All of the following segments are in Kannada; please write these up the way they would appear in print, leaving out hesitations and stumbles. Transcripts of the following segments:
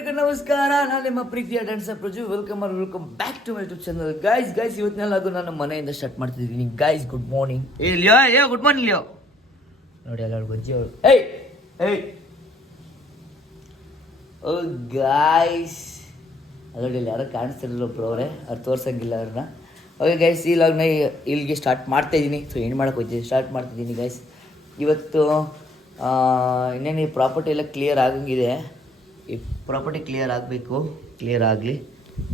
ಎಲ್ರಿಗೂ ನಮಸ್ಕಾರ. ನಾನು ನಿಮ್ಮ ಪ್ರೀತಿಯ dancer Praju. Welcome back to my YouTube channel. Guys ಇವತ್ತಿನೆಲ್ಲಾಗೂ ನಾನು ಮನೆಯಿಂದ ಸ್ಟಾರ್ಟ್ ಮಾಡ್ತಿದ್ದೀನಿ. Guys good morning. Leo good morning Leo. ನೋಡಿ ಎಲ್ಲರೂ ಬಜ್ಜಿ ಅವರು. ಏಯ್ ಓ ಗಾಯ್ಸ್, ಅದರಲ್ಲಿ ಯಾರೋ ಕಾಣಿಸ್ತಿರಲಿಲ್ಲ ಒಬ್ರು ಅವರೇ, ಅವ್ರು ತೋರ್ಸಂಗಿಲ್ಲ ಅವ್ರನ್ನ. ಓಕೆ ಗೈಸ್, ಈ ಲಾಗ್ನ ಇಲ್ಲಿಗೆ ಸ್ಟಾರ್ಟ್ ಮಾಡ್ತಾಯಿದ್ದೀನಿ. ಸೊ ಏನು ಮಾಡೋಕೆ ಹೋಗ್ತೀನಿ, ಸ್ಟಾರ್ಟ್ ಮಾಡ್ತಿದ್ದೀನಿ ಗೈಸ್. ಇವತ್ತು ಇನ್ನೇನು ಈ ಪ್ರಾಪರ್ಟಿ ಎಲ್ಲ ಕ್ಲಿಯರ್ ಆಗಂಗಿದೆ. ಈ ಪ್ರಾಪರ್ಟಿ ಕ್ಲಿಯರ್ ಆಗಬೇಕು, ಕ್ಲಿಯರ್ ಆಗಲಿ.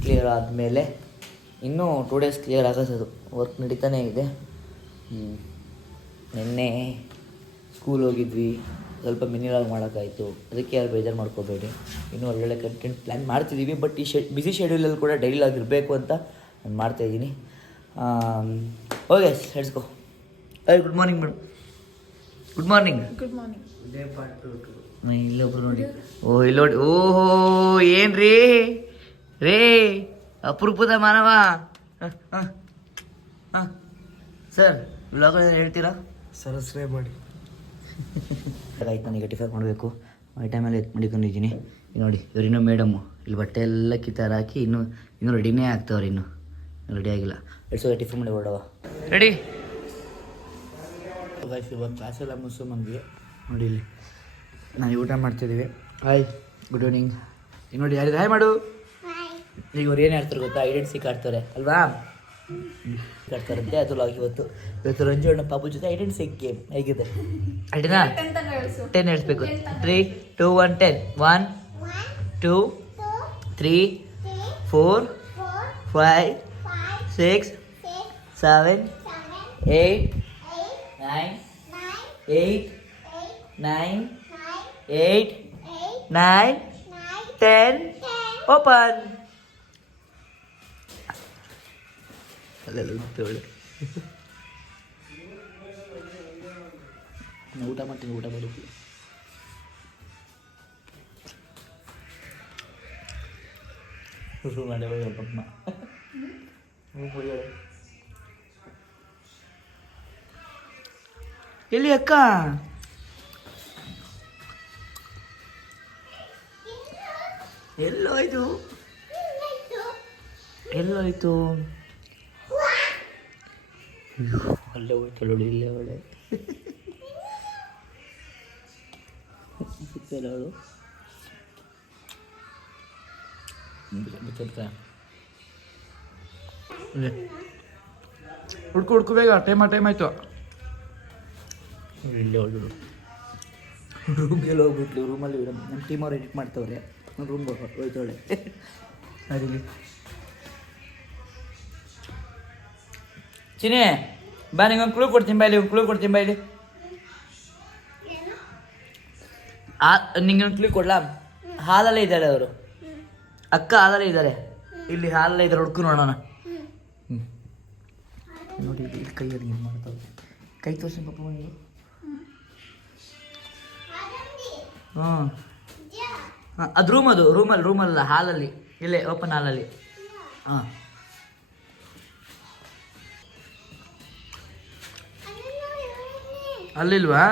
ಕ್ಲಿಯರ್ ಆದಮೇಲೆ ಇನ್ನೂ 2 ಡೇಸ್ ಕ್ಲಿಯರ್ ಆಗೋದು. ವರ್ಕ್ ನಡೀತಾನೇ ಇದೆ. ನಿನ್ನೆ ಸ್ಕೂಲ್ ಹೋಗಿದ್ವಿ, ಸ್ವಲ್ಪ ಮಿನಿಲಾಗಿ ಮಾಡೋಕ್ಕಾಯಿತು. ಅದಕ್ಕೆ ಯಾರು ಬೇಜಾರು ಮಾಡ್ಕೋಬೇಡಿ. ಇನ್ನೂ ಒಳ್ಳೊಳ್ಳೆ ಕಂಟೆಂಟ್ ಪ್ಲ್ಯಾನ್ ಮಾಡ್ತಿದ್ದೀವಿ. ಬಟ್ ಈ ಬಿಸಿ ಶೆಡ್ಯೂಲಲ್ಲಿ ಕೂಡ ಡೈಲಿ ಆಗಿರಬೇಕು ಅಂತ ನಾನು ಮಾಡ್ತಾಯಿದ್ದೀನಿ. Okay let's go. Good morning madam. Good morning. Good morning. ಇಲ್ಲೊಬ್ರು ನೋಡಿ. ಇಲ್ಲಿ ನೋಡಿ. ಓಹೋ ಏನು ರೇ ಅಪರೂಪದ ಮಾನವ. ಹಾಂ ಸರ್, ವ್ಲಾಗ್ ಹೇಳ್ತೀರಾ? ಸಬ್ಸ್ಕ್ರೈಬ್ ಮಾಡಿ. ಆಯ್ತು, ನನಗೆ ಟಿಫನ್ ಮಾಡಬೇಕು. ಆ ಟೈಮಲ್ಲಿ ಮಡಿಕೊಂಡಿದ್ದೀನಿ. ನೋಡಿ ಇವರಿನ್ನೂ ಮೇಡಮ್ಮು ಇಲ್ಲಿ ಬಟ್ಟೆ ಎಲ್ಲ ಕಿತ್ತಾರ ಹಾಕಿ ಇನ್ನೂ ರೆಡಿನೇ ಆಗ್ತಾವ್ರಿ. ಇನ್ನೂ ರೆಡಿ ಆಗಿಲ್ಲ. ಎಡ್ಸೋ ಟಿಫನ್ ಮಾಡಿ ಹೊರಡವ. ರೆಡಿ ಗೈಸ್, ಇವಾಗ ಕ್ಲಾಸೆಲ್ಲ ಮುಗಿಸ್ಕೊಂಬಂದ್ವಿ. ನೋಡಿ ಇಲ್ಲಿ ನಾವು ಊಟ ಮಾಡ್ತಿದ್ದೀವಿ. Hi, good evening. ಈಗ ನೋಡಿ ಯಾರಿದ್ರೆ ಹಾಯ್ ಮಾಡು. ಈಗ ಅವ್ರು ಏನು ಹೇಳ್ತಾರೆ ಗೊತ್ತಾ, ಐಡೆಂಟಿಸಿ ಆಡ್ತಾರೆ ಅಲ್ವಾ, ಆಡ್ತಾರಂತೆ. ಅದು ಲಾಗ್ ಇವತ್ತು ರಂಜು ಅಣ್ಣ ಪಾಪು ಜೊತೆ ಐಡೆಂಟಿಸಿ ಗೇಮ್ ಹೇಗಿದೆ ಅಡ್ಡಿನಾ? 10 ಹೇಳ್ಸ್ಬೇಕು. 3, 2, 1 10. 1 2 3 4 5 6 7 8 9 8 9 8 9 10 ಓಪನ್. ಅಲ್ಲೆಲ್ಲ ಉತ್ತೊಳ್ಳೆ ಊಟ ಮಾಡ್ತೀನಿ. ಊಟ ಮಾಡೋದು ಮಾಡಮ್ಮ. ಎಲ್ಲಿ ಅಕ್ಕ? ಎಲ್ಲೋಯ್ತು? ಅಲ್ಲೇ ಹೋಯ್ತು ನೋಡಿ. ಇಲ್ಲೇ ಒಳ್ಳೆ ಸಿಗ್ತಾಯಿಲ್ಲ ಅವಳು. ಹುಡ್ಕು ಬೇಗ, ಟೈಮ್ ಆಯ್ತು. ಇಲ್ಲೇ ಹೊರಡು. ರೂಮ್ಗೆಲ್ಲ ಹೋಗ್ಬಿಟ್ಲು. ರೂಮಲ್ಲಿ ನಮ್ಮ ಟೀಮ್ ಅವ್ರು ಎಡಿಟ್ ಮಾಡ್ತವ್ರೆ. ರೂಮ್ಗೆ ಹೋಯ್ತವಳೆ. ಅದಿಲ್ಲಿ ಚಿನಿ ಬಾ, ನಿಂಗೊಂದು ಕ್ಲೂ ಕೊಡ್ತೀನಿ ಬಾ. ಒಂದು ಕ್ಲೂ ಕೊಡ್ತೀನಿ ಬಾ. ಇಲ್ಲಿ ನಿಂಗೊಂದು ಕ್ಲೂ ಕೊಡ್ಲಾ? ಹಾಲಲ್ಲೇ ಇದ್ದಾಳೆ ಅವರು. ಅಕ್ಕ ಹಾಲಲ್ಲೇ ಇದ್ದಾರೆ. ಇಲ್ಲಿ ಹಾಲಲ್ಲೇ ಇದ್ದಾರೆ. ಹುಡ್ಕು ನೋಡೋಣ. ನೋಡಿ ಇಲ್ಲಿ ಕೈಯಲ್ಲಿ ಏನು ಮಾಡ್ತಾವೆ. ಕೈ ತೋರಿಸಿ ಪಾಪ ನೀವು. ಹಾಂ ಅದು ರೂಮಲ್ಲ, ಹಾಲಲ್ಲಿ. ಇಲ್ಲೇ ಓಪನ್ ಹಾಲಲ್ಲಿ. ಹಾಂ ಅಲ್ಲಿಲ್ವಾ?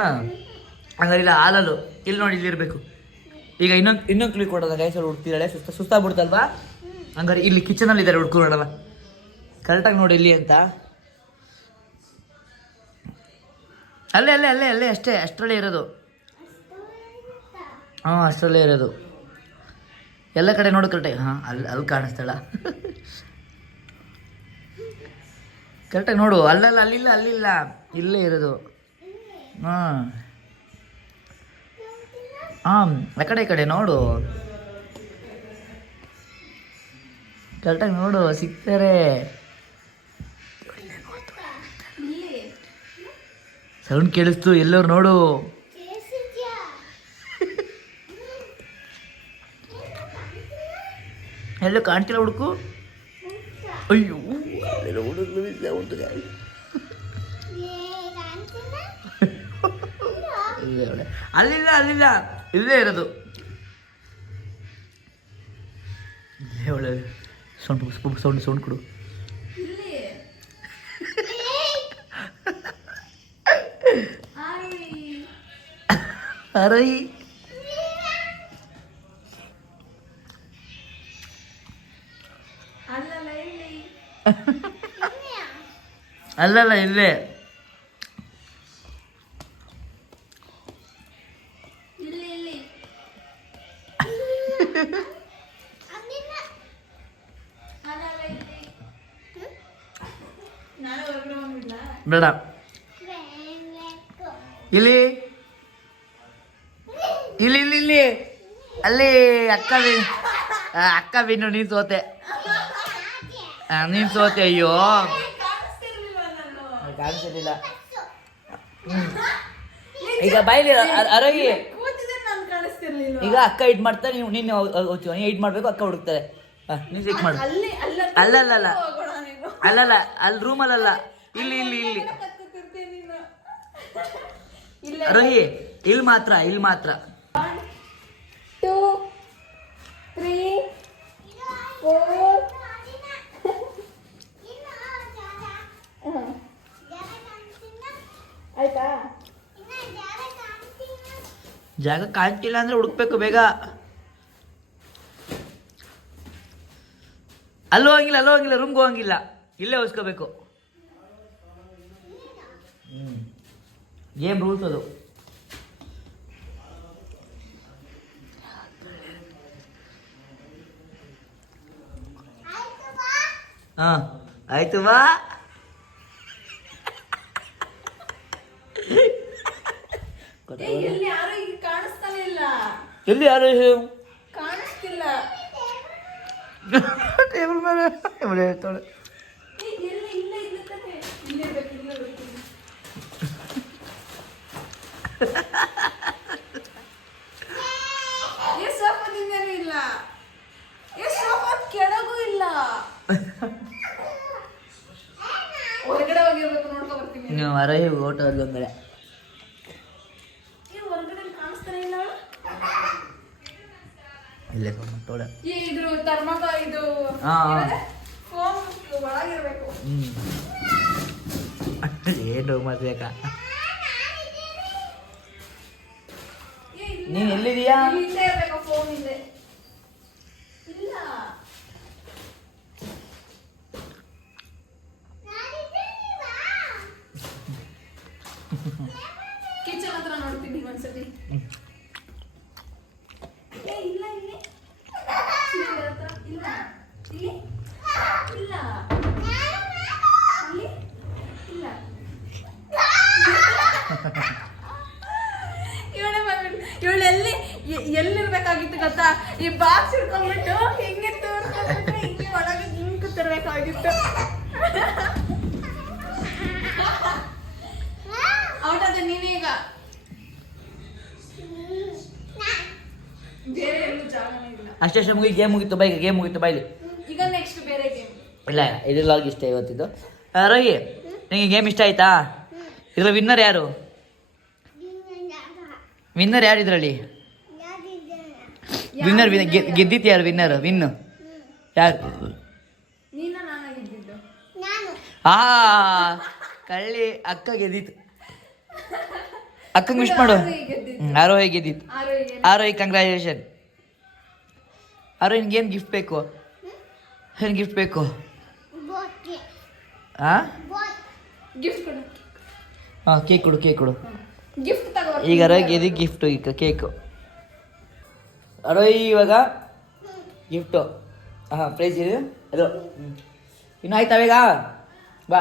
ಹಂಗಾರೆ ಇಲ್ಲ, ಹಾಲಲ್ಲೂ. ಇಲ್ಲಿ ನೋಡಿ, ಇಲ್ಲಿರಬೇಕು. ಈಗ ಇನ್ನೊಂದು ಕ್ಲಿಕ್ ಕೊಡೋದ ಗೈಸಲ್ಲಿ ಹುಡ್ತಿದ್ದಾಳೆ. ಸುಸ್ತಾಗ್ಬಿಡ್ತಲ್ವಾ? ಹಂಗಾರೆ ಇಲ್ಲಿ ಕಿಚನಲ್ಲಿ ಇದ್ದಾರೆ. ಹುಡ್ಕು ನೋಡವ ಕರೆಕ್ಟಾಗಿ ನೋಡಿ ಇಲ್ಲಿ ಅಂತ. ಅಲ್ಲೇ ಅಷ್ಟರಲ್ಲೇ ಇರೋದು. ಹಾಂ ಅಷ್ಟರಲ್ಲೇ ಇರೋದು. ಎಲ್ಲ ಕಡೆ ನೋಡು ಕರೆಕ್ಟಾಗಿ. ಹಾಂ ಅಲ್ಲಿ ಕಾಣಿಸ್ತಾಳ. ಕರೆಕ್ಟಾಗಿ ನೋಡು. ಅಲ್ಲಿಲ್ಲ, ಇಲ್ಲೇ ಇರೋದು. ಹಾಂ ಆ ಕಡೆ ನೋಡು. ಕರೆಕ್ಟಾಗಿ ನೋಡು, ಸಿಗ್ತಾರೆ. ಸೌಂಡ್ ಕೇಳಿಸ್ತು. ಎಲ್ಲರೂ ನೋಡು. ಎಲ್ಲೋ ಕಾಣ್ತಿಲ್ಲ. ಹುಡುಕು. ಅಯ್ಯೋ ಅಲ್ಲಿಲ್ಲ, ಇಲ್ಲೇ ಇರೋದು. ಇಲ್ಲೇ ಒಳ್ಳೆ ಸೌಂಡ್ ಕೊಡು. ಅರೈ ಅಲ್ಲಲ್ಲ ಇಲ್ಲೇ ಬೇಡ ಇಲ್ಲಿ ಇಲ್ಲಿ ಇಲ್ಲಿ ಇಲ್ಲಿ ಅಲ್ಲಿ ಅಕ್ಕ ಬಿನ್ನು ನೀನ್ ಸೋತೆ ನೀನ್ ಸೋತೆ ಅಯ್ಯೋ ಕಾಣಿಸ್ತಿರ್ಲಿಲ್ಲ ಈಗ ಬಾಯ್ಲಿ ಅರೋಗಿ ಈಗ ಅಕ್ಕ ಇಟ್ ಮಾಡ್ತಾರೆ ನೀವು ನೀನು ನೀನು ಇಟ್ ಮಾಡ್ಬೇಕು ಅಕ್ಕ ಹುಡುಕ್ತಾರೆ ನೀನು ಇಟ್ ಮಾಡು ಅಲ್ಲಲ್ಲ ಅಲ್ಲಲ್ಲ ಅಲ್ಲಿ ರೂಮಲ್ಲ ಇಲ್ಲಿ ಇಲ್ಲಿ ಇಲ್ಲಿ ರೋಹಿ ಇಲ್ಲಿ ಮಾತ್ರ 2 3 4 ಆಯ್ತಾ ಜಾಗ ಕಾಣ್ತಿಲ್ಲ ಅಂದ್ರೆ ಹುಡುಕ್ಬೇಕು ಬೇಗ ಅಲ್ಲೂ ಹೋಗಿಲ್ಲ ರೂಮ್ಗೆ ಹೋಗಂಗಿಲ್ಲ ಇಲ್ಲೇ ಹೋಗಿಸ್ಕೋಬೇಕು ಗೇಮ್ ರೂಲ್ಸ್ ಅದು ಹಾಂ ಆಯ್ತು ಬಾ ಎಲ್ಲಿ ಯಾರು ಈಗ ಕಾಣಿಸ್ತಾನೆ ಇಲ್ಲ ಎಲ್ಲಿ ಯಾರು ಕಾಣಿಸ್ತಿಲ್ಲ ಟೇಬಲ್ ಮೇಲೆ ಹೇಳ್ತಾಳೆ ಕೆಳಗೂ ಇಲ್ಲ ಹೊರಗಡೆ ಹೋಗಿರ್ಬೇಕು ನೋಡ್ಕೊ ಬರ್ತೀನಿ ನೀವು ಅರೈ ಓಟ ಒಂದರೆ ಹೊರಗಡೆ ಕಾಣಿಸ್ತಾನೆ ಇಲ್ಲ ಇಲ್ಲೇ ತೋಡೆ ಇದ್ರ ಥರ್ಮಕ ಇದು ಫೋನ್ ಒಳಗಿರ್ಬೇಕು ಏನು ಮಾಡ್ಬೇಕಾ ನೀನು ಎಲ್ಲಿದೀಯಾ ಇಲ್ಲೇ ಇರ್ಬೇಕು ಫೋನ್ ಇಲ್ಲೇ ಇಲ್ಲ ಕಿಚನ್ ಹತ್ರ ನೋಡ್ತೀನಿ ಒಂದ್ಸತಿ ಇಲ್ಲ ಇಲ್ಲಿ ಇಲ್ಲ ಇಲ್ಲಿ ಇಲ್ಲ ಅಲ್ಲಿ ಇಲ್ಲ ಇವಳು ಎಲ್ಲಿರ್ಬೇಕಾಗಿತ್ತು ಗೊತ್ತಾ ಈ ಬಾಕ್ಸ್ ಹಿಡ್ಕೊಂಡ್ಬಿಟ್ಟು ಹಿಂಗೆ ತೋರ್ಸ್ಕೊಂಡ್ಬಿಟ್ಟು ಹಿಂಗೆ ಒಳಗೆ ಹಿಂಗೆ ಕೂತಿರ್ಬೇಕಾಗಿತ್ತು ಔಟ್ ಅದ ನೀವೀಗ ಬೇರೆ ಎಲ್ಲೂ ಜಾಗನೇ ಇಲ್ಲ ಅಷ್ಟೇ ಗೇಮ್ ಮುಗಿತು ಬೈಲಿ ಈಗ ನೆಕ್ಸ್ಟ್ ಬೇರೆ ಗೇಮ್ ಇಲ್ಲ ಇದ್ರಲ್ಲಾಗಿ ಇಷ್ಟ ಇವತ್ತಿದ್ದು ರೋಹಿ ನಿಮಗೆ ಗೇಮ್ ಇಷ್ಟ ಆಯ್ತಾ ಇದ್ರಲ್ಲಿ ವಿನ್ನರ್ ಯಾರು ಇದರಲ್ಲಿ ವಿನ್ನರ್ ಗೆದ್ದಿತ್ತು ಯಾರು ವಿನ್ನು ಯಾರು ನೀನ ನಾನಾಗಿದ್ದು ಕಳ್ಳಿ ಅಕ್ಕ ಗೆದ್ದಿತ್ತು ಅಕ್ಕಂಗೆ ವಿಶ್ ಮಾಡು ಆರೋಹಿ ಗೆದ್ದಿತ್ತು ಆರೋಹಿ ಕಂಗ್ರ್ಯಾಚುಲೇಷನ್ ಆರೋಹಿ ನಿನ್ಗೇನು ಗಿಫ್ಟ್ ಬೇಕು ಏನು ಗಿಫ್ಟ್ ಬೇಕು ಗಿಫ್ಟ್ ಕೊಡು ಕೇಕ್ ಕೊಡು ಗಿಫ್ಟ್ ತಗೋ ಈಗ ಅರೋಹಿ ಗೆದ್ದಿ ಗಿಫ್ಟು ಈಗ ಕೇಕು ಅರೋಹಿ ಇವಾಗ ಗಿಫ್ಟು ಪ್ರೈಸ್ ಇದೆ ಅದು ಇನ್ನು ಆಯ್ತಾ ಬೇಗ ಬಾ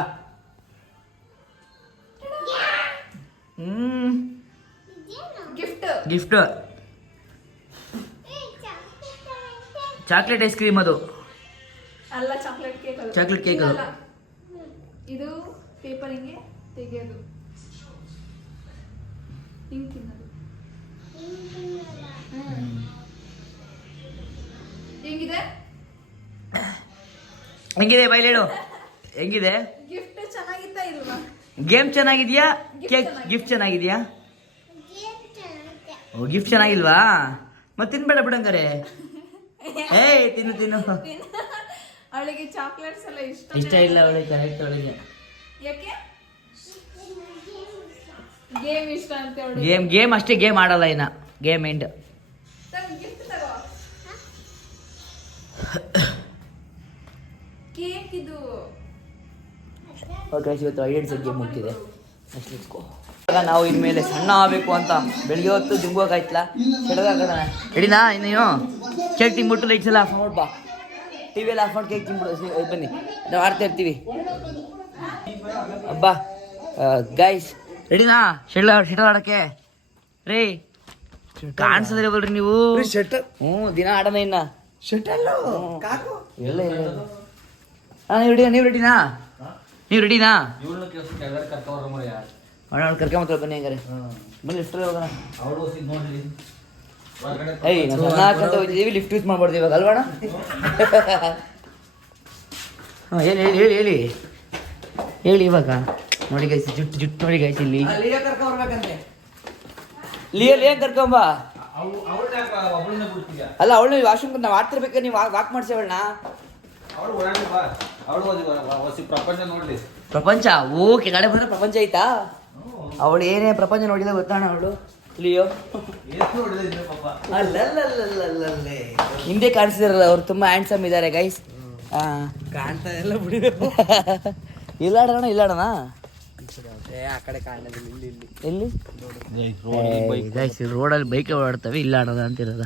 ಗಿಫ್ಟ್ ಚಾಕ್ಲೇಟ್ ಐಸ್ ಕ್ರೀಮ್ ಅದು ಅಲ್ಲ ಚಾಕ್ಲೇಟ್ ಕೇಕ್ ಚಾಕ್ಲೇಟ್ ಕೇಕ್ ಅದು ಇದು ಪೇಪರ್ ಹಿಂಗೆ ತೆಗೆಯೋದು ಹಿಂಗೆ ತಿನ್ನೋದು ಹೆಂಗಿದೆ ಬೈಲೇಳು ಹೆಂಗಿದೆ ಗಿಫ್ಟ್ ಚೆನ್ನಾಗಿತ್ತಾ ಇಲ್ವಾ ಗೇಮ್ ಚೆನ್ನಾಗಿದ್ಯಾ ಕೇಕ್ ಗಿಫ್ಟ್ ಚೆನ್ನಾಗಿದ್ಯಾ ಓ ಗಿಫ್ಟ್ ಚೆನ್ನಾಗಿಲ್ವಾ ಮತ್ತೆ ತಿನ್ಬೇಡ ಬಿಡಂಗಾರೆ ಏಯ್ ತಿನ್ನು ಅವಳಿಗೆ ಚಾಕ್ಲೇಟ್ಸ್ ಎಲ್ಲ ಇಷ್ಟ ಇಲ್ಲ ಅವಳಿಗೆ ಕರೆಕ್ಟ್ ಅವಳಿಗೆ ಯಾಕೆ ಗೇಮ್ ಇಷ್ಟ ಅಂತ ಅವಳಿಗೆ ಗೇಮ್ ಅಷ್ಟೇ ಗೇಮ್ ಆಡಲ್ಲ ಇನ್ನ ಗೇಮ್ ಎಂಡ್ ಗಿಫ್ಟ್ ತಗೋ ಕೇಕ್ ಇದು ಓಕೆ ಇವತ್ತು ಐಡೆಂಟ್ಸ್ ಗೇಮ್ ಮುಗ್ತಿದೆ. ಇವಾಗ ನಾವು ಇನ್ಮೇಲೆ ಸಣ್ಣ ಆಗಬೇಕು ಅಂತ ಬೆಳಿಗ್ಗೆ ಹೊತ್ತು ದಿಂಗೋಗಾಯ್ತಲ್ಲ ಸೆಡಗಾಗೋಣ ರೆಡಿನಾ? ನೀನು ಕೇಕ್ ತಿಂದ್ಬಿಟ್ಟು ಲೈಟ್ಸ್ ಎಲ್ಲ ಆಫ್ ಮಾಡ್ಬಾ, ಟಿ ವಿಯಲ್ಲಿ ಆಫ್ ಮಾಡಿ ಕೇಕ್ ತಿಂದ್ಬಿಡು. ಬನ್ನಿ ನಾವು ಆಡ್ತಾ ಇರ್ತೀವಿ. ಅಬ್ಬಾ ಗೈಸ್ ರೆಡಿನಾ? ಶೆಟಲ್ ಆಡೋಕ್ಕೆ ರೀ ಕಾಣಿಸೋದ್ರಿ ಬಲ್ರಿ ನೀವು. ದಿನ ಆಡೋಣ ಇನ್ನ ಎಲ್ಲ ನೀವು ರೆಡಿನಾ? ನೀವು ರೆಡಿನಾ? ಕರ್ಕೊಂಬತ್ತ ಬನ್ನಿ ಹಂಗಾರೆ. ಬನ್ನಿ ಲಿಫ್ಟಲ್ಲಿ ಹೋಗೋಣ. ನಾವು ಸಣ್ಣ ಹಾಕಂತ ಹೋಗ್ತಿದ್ದೀವಿ, ಲಿಫ್ಟ್ ಯೂಸ್ ಮಾಡ್ಬಾರ್ದು ಇವಾಗ ಅಲ್ವಾಣ? ಹಾಂ ಹೇಳಿ ಇವಾಗ. ನೋಡಿ ಗೈಸ್ ಜುಟ್ಟು ನೋಡಿ ಗೈಸ್ ಇಲ್ಲಿ ಲಿಯಲ್ ಏನ್ ಕರ್ಕೊಂಬ ಅಲ್ಲ ಅವಳು ವಾಶ್ರೂಮ್ ನಾವು ಆಡ್ತಿರ್ಬೇಕಾದ್ರೆ ನೀವು ವಾಕ್ ಮಾಡ್ಸೇವಳಣ್ಣ. ಪ್ರಪಂಚ ಓಕೆ ಕಡೆ ಬಂದ್ರೆ ಪ್ರಪಂಚ ಐತಾ? ಅವಳು ಏನೇ ಪ್ರಪಂಚ ನೋಡಿಲ್ಲ ಗೊತ್ತಾಣ ಅವಳು ಲಿಯೋ. ಅಲ್ಲಲ್ಲೇ ಹಿಂದೆ ಕಾಣಿಸಿದಾರಲ್ಲ ಅವ್ರು ತುಂಬಾ ಹ್ಯಾಂಡ್ಸಮ್ ಇದ್ದಾರೆ ಗೈಸ್. ಕಾಣ್ತಾ ಎಲ್ಲ ಬಿಡಿ. ಇಲ್ಲಾಡೋಣ ಆ ಕಡೆ ಕಾಣೋದಿಲ್ಲ, ಎಲ್ಲಿ ಗೈಸ್ ರೋಡಲ್ಲಿ ಬೈಕ್ ಓಡಾಡ್ತವೆ, ಇಲ್ಲ ಆಡೋದ ಅಂತಿರೋದ.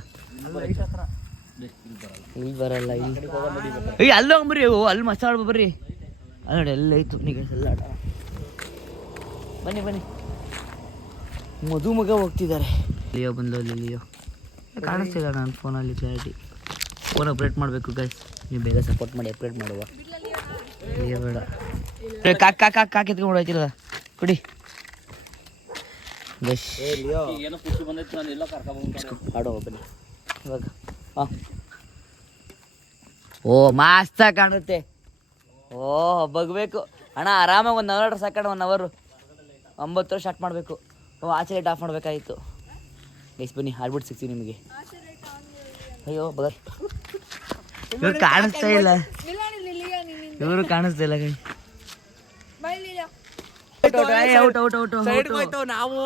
ಇಲ್ಲಿ ಬರಲ್ಲ, ಇಲ್ಲಿ ಅಲ್ಲಿ ಹೋಗ್ಬರ್ರಿ. ಅಲ್ಲಿ ಮಸಾಲ ಬರ್ರಿ, ಅಲ್ಲಿ ನೋಡಿ ಎಲ್ಲ ಐತು ನೀವು ಎಲ್ಲ ಆಡೋಣ. ಬನ್ನಿ ಮಗ ಹೋಗ್ತಿದ್ದಾರೆ. ಲಿಯೋ ಬಂದು ಲಿಯೋ ಕಾಣಿಸ್ತಿಲ್ಲ ನನ್ನ ಫೋನಲ್ಲಿ ಕ್ಲಾರಿಟಿ. ಫೋನ್ ಅಪ್ಡೇಟ್ ಮಾಡಬೇಕು ಗೈಸ್, ನೀವು ಬೇಗ ಸಪೋರ್ಟ್ ಮಾಡಿ ಅಪ್ಡೇಟ್ ಮಾಡುವ. ಲಿಯೋ ಬೇಡ ಕಾಕ್ ಎತ್ಕೊಂಡು ಹೋಯ್ತಿಲ್ಲ ಕುಡಿ ಗೈಸ್. ಆಡೋ ಬನ್ನಿ ಇವಾಗ. ಹಾಂ ಓ ಮಸ್ತ ಕಾಣುತ್ತೆ. ಓ ಬಗ್ಬೇಕು ಅಣ್ಣ, ಆರಾಮಾಗಿ 1 ಅವರ್ ಸಾಕಣ. 1 ಅವರು 9 ಸ್ಟಾರ್ಟ್ ಮಾಡಬೇಕು. ಆಚೆ ಲೈಟ್ ಆಫ್ ಮಾಡಬೇಕಾಗಿತ್ತು ಗೈಸ್. ಬನ್ನಿ ಆಡ್ಬಿಟ್ಟು ಸಿಗ್ತೀವಿ ನಿಮಗೆ. ಅಯ್ಯೋ ಬಗ ಇವ್ರು ಕಾಣಿಸ್ತಾ ಇಲ್ಲ, ಇವರು ಕಾಣಿಸ್ತಾ ಇಲ್ಲ ಗೈ. ನಾವು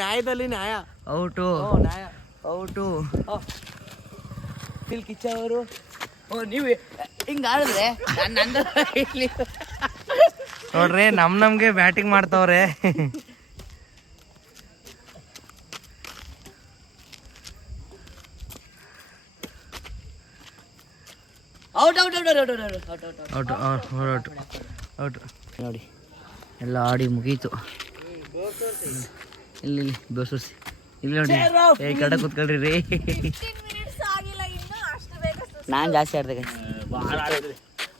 ನ್ಯಾಯದಲ್ಲಿ ನ್ಯಾಯ ಔಟು ಕಿಚ್ಚ ಅವರು. ಓ ನೀವು ಹಿಂಗೆ ಆಡಿದ್ರೆ ನೋಡ್ರಿ ನಮ್ಗೆ ಬ್ಯಾಟಿಂಗ್ ಮಾಡ್ತಾವ್ರೆ. ಔಟ್ ನೋಡಿ ಎಲ್ಲ ಆಡಿ ಮುಗೀತು. ಇಲ್ಲಿ ಬೇಸರ್ಸಿ ಇಲ್ಲಿ ನೋಡಿ ಕಡ ಕೂತ್ಕೊಳ್ರಿ ರೀ. ನಾನು ಜಾಸ್ತಿ ಆಡ್ದೆ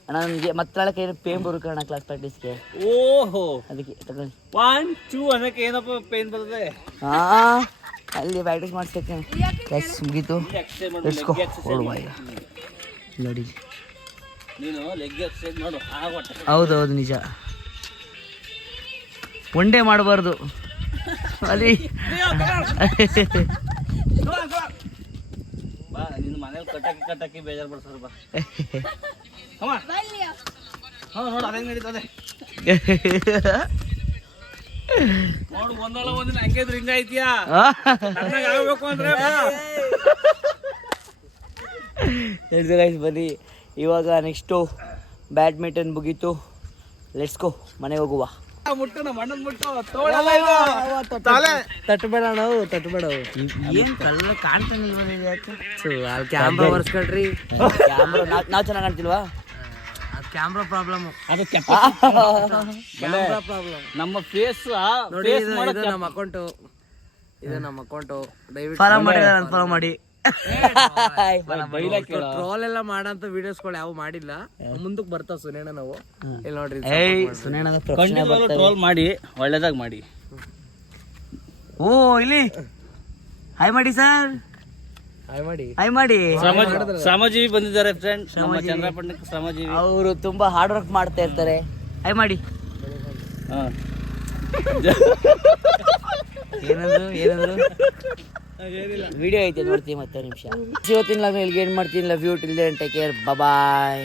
ಅಣ್ಣ. ನನಗೆ ಮತ್ತೆ ಏನು ಪೇನ್ ಬರುಕಣ್ಣ ಕ್ಲಾಸ್ ಪ್ರಾಕ್ಟೀಸ್ಗೆ. ಓಹೋ ಅದಕ್ಕೆ ತಗೊಳ್ಳಿ 1 2 ಅನ್ನಕ್ಕೆ ಏನಪ್ಪ ಪೇನ್ ಬರ್ತದೆ. ಹಾಂ ಅಲ್ಲಿ ಪ್ರಾಕ್ಟೀಸ್ ಮಾಡಿಸ್ತೇನೆ. ಕ್ಲಾಸ್ ಮುಗೀತು. ಎಡ್ಸ್ಕೊ ಓಡುವ ಈಗ ನೋಡಿ. ನೀನು ಲೆಗ್ ಎಕ್ಸರ್ಸೈಸ್ ಮಾಡು. ಹೌದೌದು ನಿಜ, ಒಂದೇ ಮಾಡಬಾರ್ದು ಅಲ್ಲಿ. ಬಾ ನಿನ್ನ ಮನೇಲಿ ಕಟ್ಟಾಕಿ ಬೇಜಾರು ಬರ್ಸೋರು ಬಾ. ನೋಡು ಅದೇ ನಡೀತದೆ ನೋಡು. ಒಂದಿನ ಹಂಗೆ ಹಿಂಗ ಐತಿಯಾ ಆಗ್ಬೇಕು ಅಂದ್ರೆ ಬನ್ನಿ ಇವಾಗ ನೆಕ್ಸ್ಟು ಬ್ಯಾಡ್ಮಿಂಟನ್ ಮುಗೀತು. ಲೆಟ್ಸ್ ಗೋ ಮನೆಗೆ ಹೋಗುವ. ತಟ್ಟಬೇಡ ನಾವು ಏನ್ ಕಲ್ಲ ಕಾಣ್ತಾನಿಲ್ವ? ಕ್ಯಾಮ್ರಾ ಬರ್ಸ್ಕೊಳ್ರಿ. ಕ್ಯಾಮ್ರಾ ನಾವು ಚೆನ್ನಾಗಿ ಕಾಣ್ತಿಲ್ವಾ? ಕ್ಯಾಮ್ರಾ ಪ್ರಾಬ್ಲಮ್, ಅದು ಕ್ಯಾಮ್ರಾ ಪ್ರಾಬ್ಲಮ್. ನಮ್ಮ ಫೇಸ್ ನೋಡಿ, ಇದು ನಮ್ಮ ಅಕೌಂಟು ದಯವಿಟ್ಟು ಫಾಲೋ ಮಾಡಿ. ಟ್ರೋಲ್ ಎಲ್ಲ ಮಾಡಂತ ವಿಡಿಯೋಸ್ಗಳು ಯಾವ ಮಾಡಿಲ್ಲ. ಮುಂದಕ್ಕೆ ಬರ್ತಾವ ಸುನೇಣ ನಾವು. ಇಲ್ಲಿ ನೋಡ್ರಿ ಟ್ರೋಲ್ ಮಾಡಿ ಒಳ್ಳೇದಾಗ ಮಾಡಿ. ಓ ಇಲ್ಲಿ ಹಾಯ್ ಮಾಡಿ ಸರ್, ಹಾಯ್ ಮಾಡಿ. ಶ್ರಮಜೀವಿ ಬಂದಿದ್ದಾರೆ ಫ್ರೆಂಡ್, ನಮ್ಮ ಚಂದ್ರಪಟ್ಟಣಕ್ಕೆ ಶ್ರಮಜೀವಿ. ಅವರು ತುಂಬಾ ಹಾರ್ಡ್ ವರ್ಕ್ ಮಾಡ್ತಾ ಇರ್ತಾರೆ. ಹಾಯ್ ಮಾಡಿ. ಏನಂದ್ರು ವಿಡಿಯೋ ಐತೆ ನೋಡ್ತೀವಿ ಮತ್ತೆ ನಿಮಿಷ. ಇವತ್ತಿನ ಇಲ್ಲಿಗೆ ಏನು ಮಾಡ್ತೀನಿ. Love you till then take care, bye.